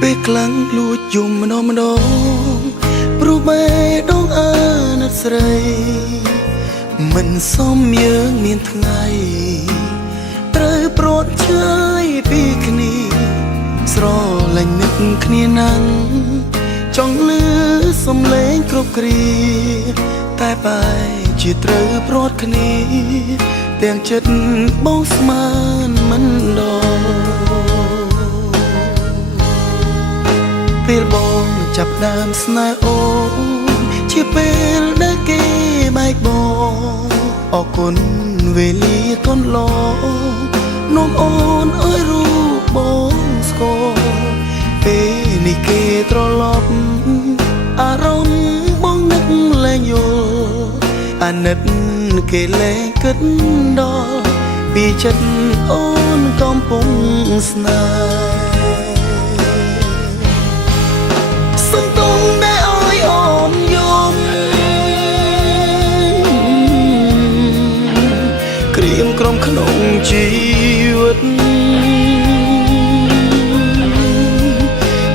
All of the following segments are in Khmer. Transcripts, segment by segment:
ពេលខ្លាំងលួចយំម្ដងព្រោះបែដងអាណិតស្រីមិនសមយើងមានថ្ងៃត្រូវប្រត់ឆ្ងាយពីគ្នាស្រលាញ់នឹកគ្នាណាំងចង់លឺសំឡេងគ្រប់គ្រាតែបែជាត្រូវប្រត់គ្នាទាំងចិត្តបងស្មានមិនដល់ពេលបងចាប់ដើមស្នេហ៍អូនជាពេលដែលគេបែកបងអរគុណវេលាកន្លងនាំអូនអើយរូបបងស្គាល់ពេលនេះគេត្រឡប់អារម្មណ៍បងនឹកលែងយល់អាណិតគេលែងគិតដល់ពីចិត្តអូនកំពុងស្នេហ៍សន្ទងដែលអើយអូនយំក្រៀមក្រុមក្នុងជីវិត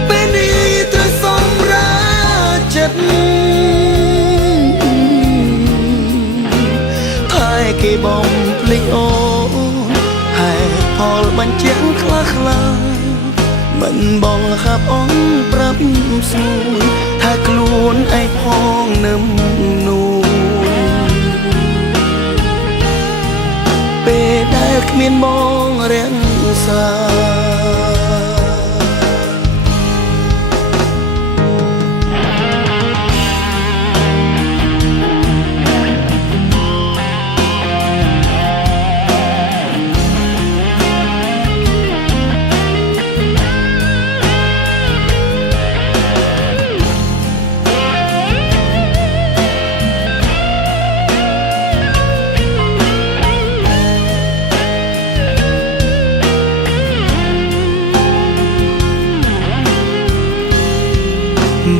ពេលនេះត្រូវសម្រាប់ចិត្តតែគេបំភ្លេចអូនហេតុផលបញ្ជាក់ខ្លះមិនបងខាប់អងប្រាប់សួរថាខ្លួនឯងផងនឹមនួនពេលដែលគ្មានបងរាំងសា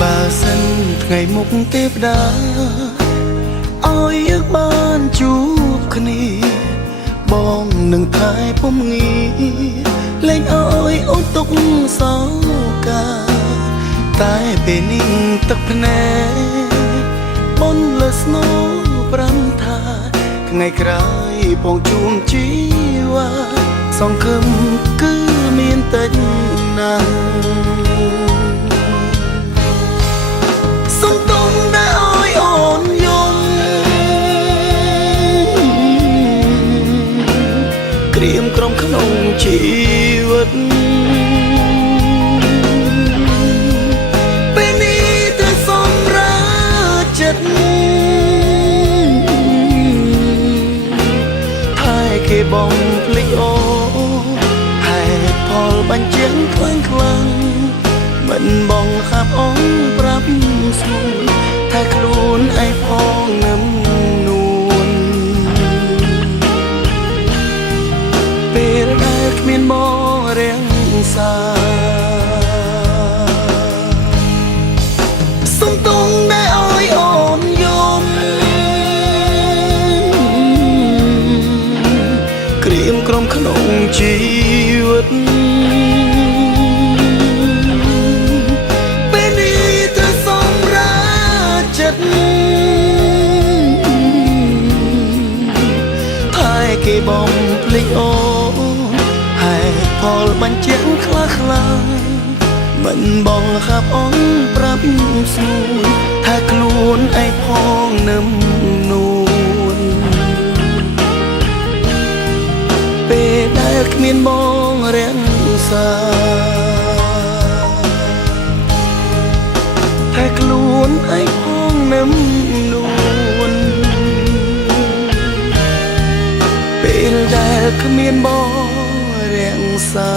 បើសិនថ្ងៃមុខទេវតាឲ្យយើងបានជួបគ្នាបងនឹងថែពំងាលែងឲ្យអូនទុកសោកាតែពេលនេះទឹកភ្នែកបនលើស្នូប្រាំថាថ្ងៃក្រោយបងជួបជីវ៉ាសង្ឃឹមគឺមានតែណាស់ក្រៀមក្រុមក្នុងជីវិតពេលនេះត្រូវសម្រាប់ចិត្តតែគេបំភ្លេចអូហេតុផលបញ្ជាក់ខ្លាំងមិនបងខាប់អងប្រាប់សួរថាខ្លួនឯងផងនឹមពេលដែលគ្មានបងរាំងសាសំទងដែលអើយអូនយំក្រៀមក្រុមក្នុងជីវិតពេលនេះត្រូវសម្រាប់ចិត្តតែគេបំភ្លេចអូផលបញ្ជាក់ខ្លះមិនបងខាប់អងប្រាប់សួរថាខ្លួនឯងផងនឹមនួនពេលដែលគ្មានបងរាំងសាថាខ្លួនឯងផងនឹមនួនពេលដែលគ្មានបងរាំងសា